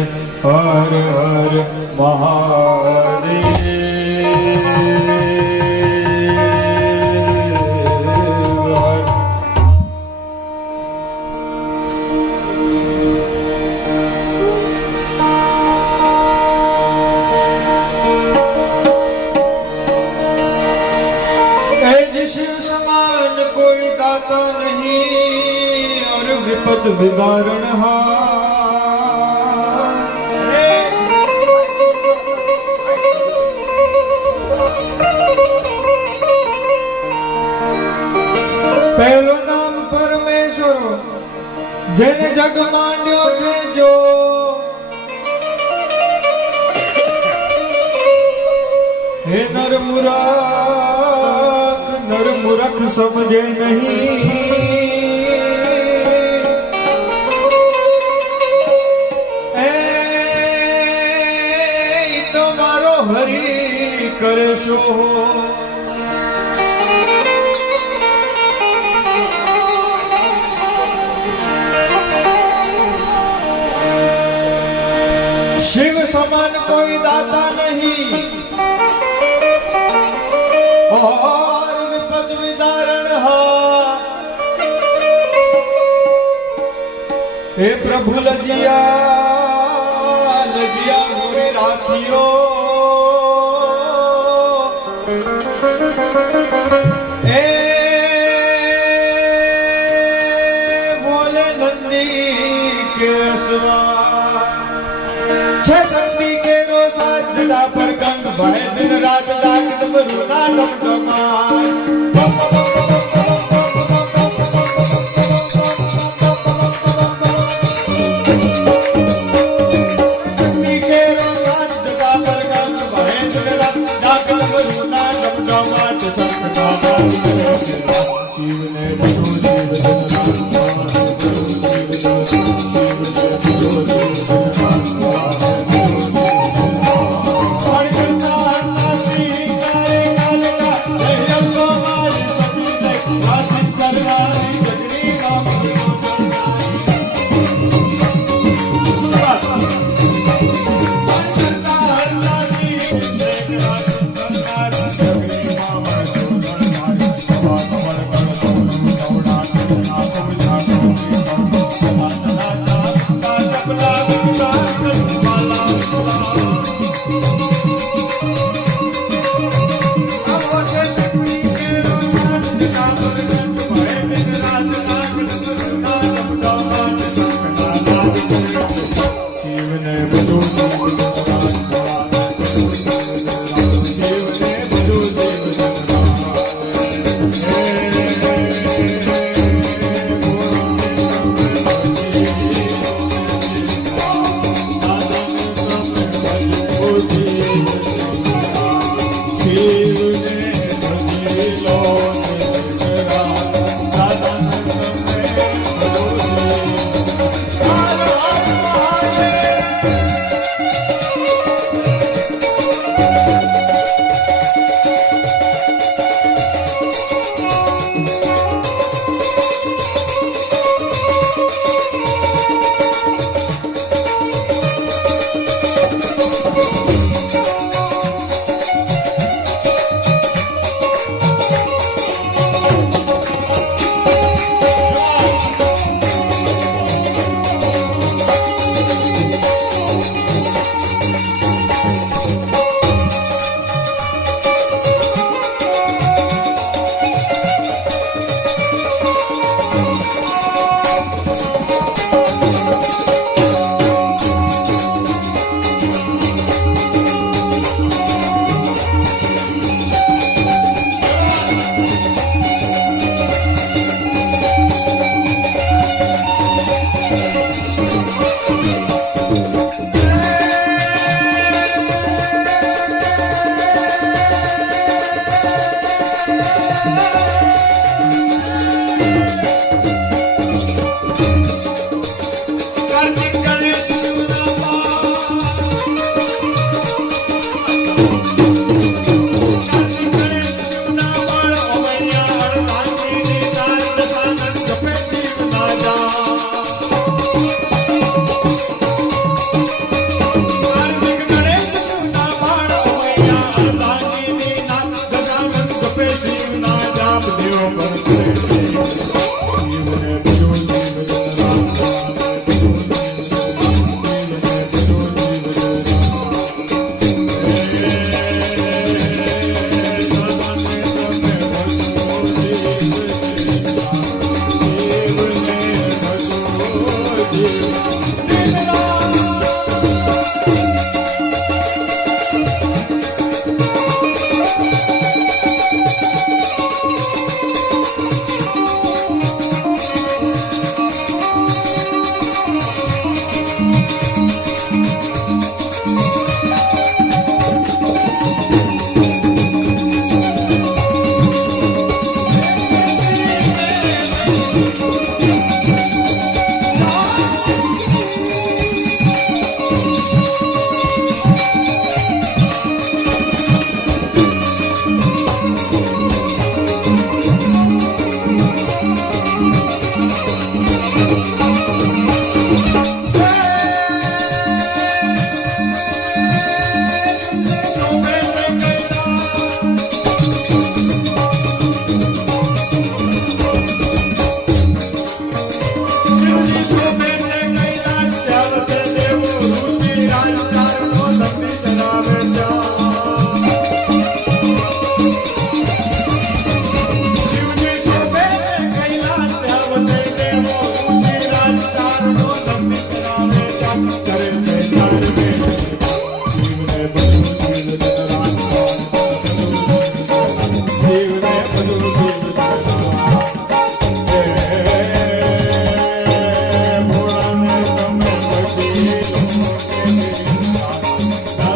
હર હર મહાદેવ. शिव समान कोई दाता नहीं और विपद विदारण पहलो नाम परमेश्वर जेने जग मांड्यो छे जो हे नर मूर्ख समझे नहीं ए तुम्हारो हरि करे शो शिव समान कोई दाता नहीं और विपद विदारण हे प्रभु लजिया लजिया मोरे राखियो ए बोले नंदी के सवार छह शक्ति के रो साथ जड़ा पर गंग भय दिन रात डाक रूना डमडमार शक्ति के रो साथ जड़ा पर गंग भय दिन रात डाक रूना डमडमार सत्य का जीव ने जीव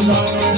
Thank you.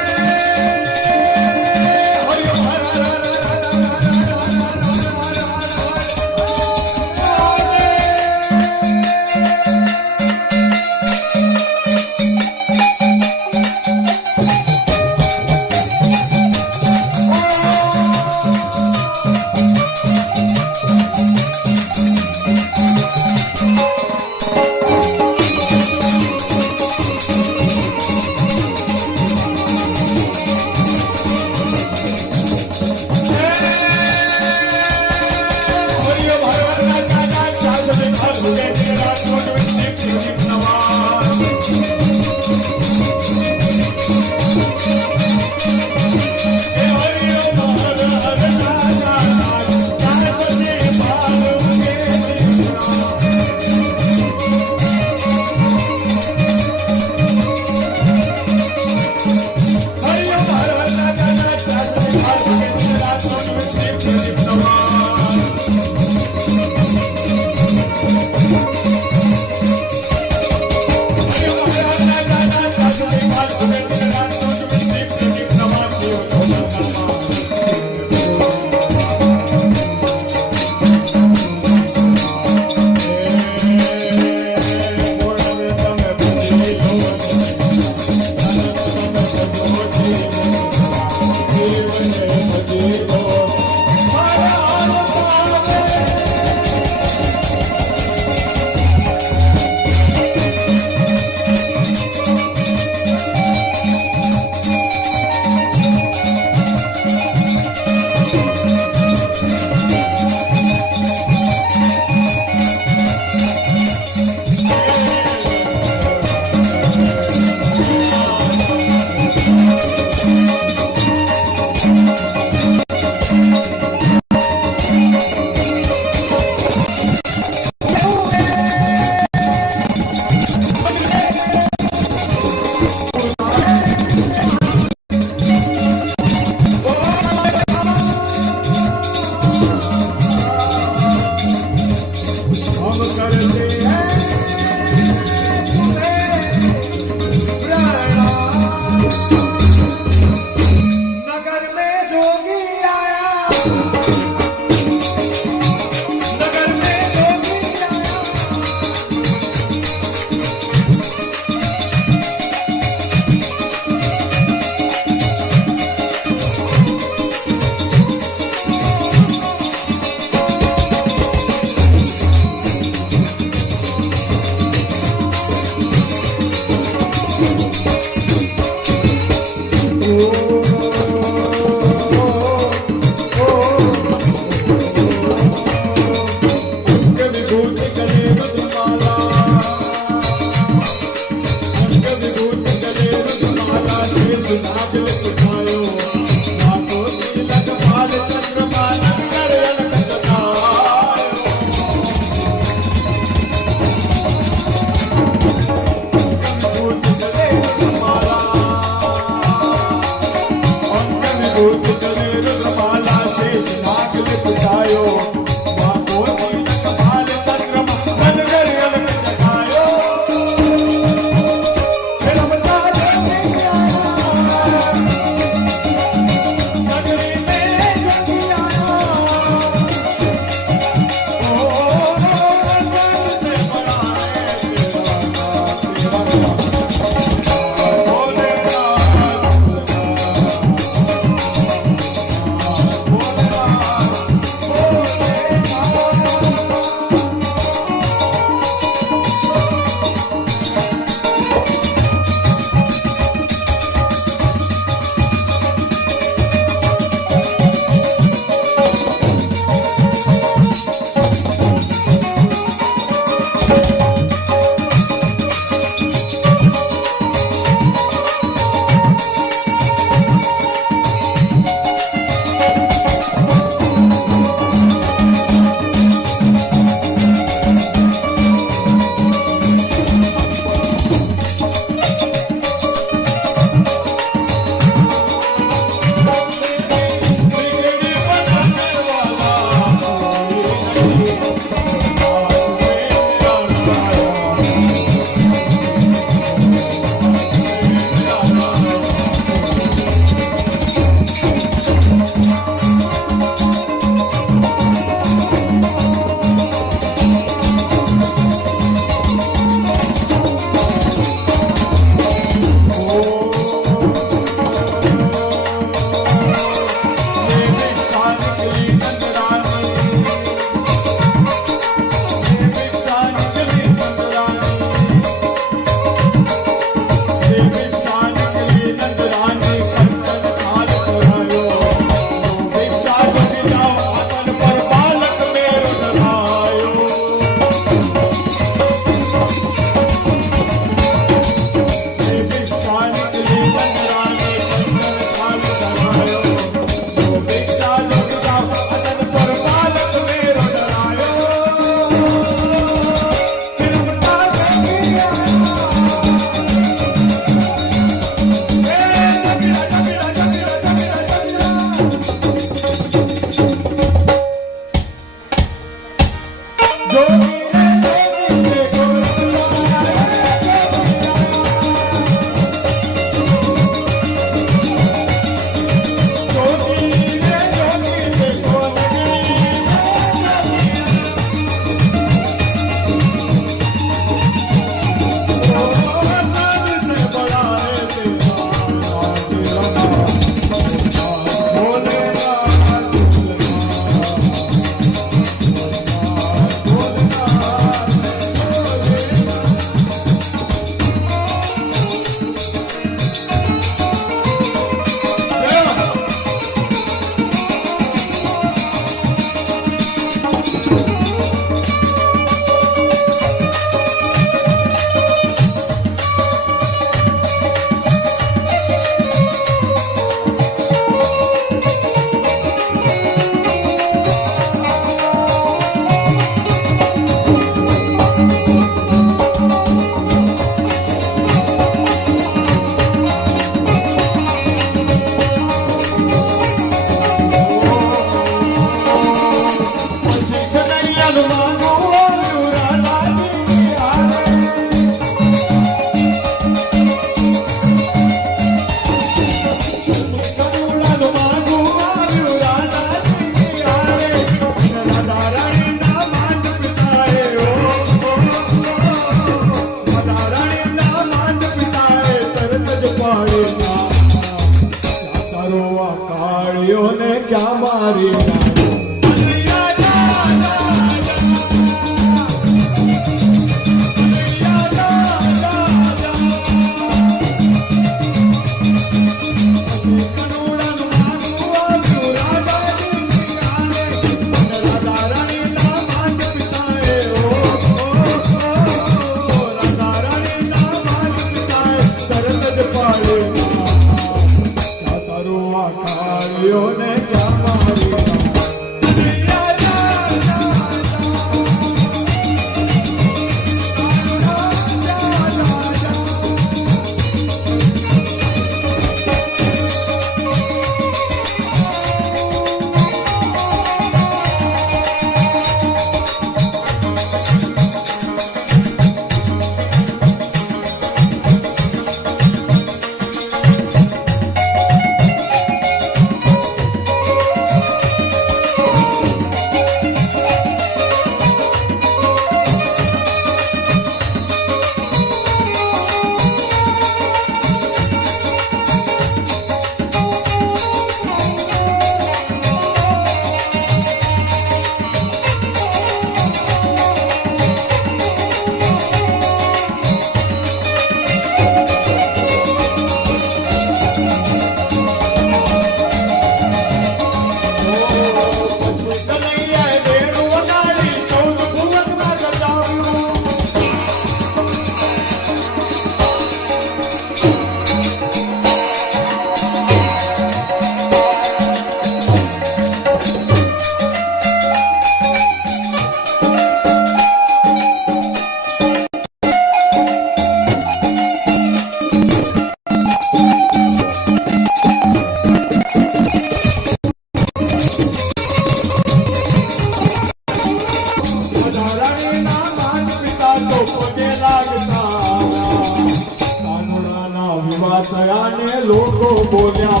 થયા ને લોકો બોલ્યા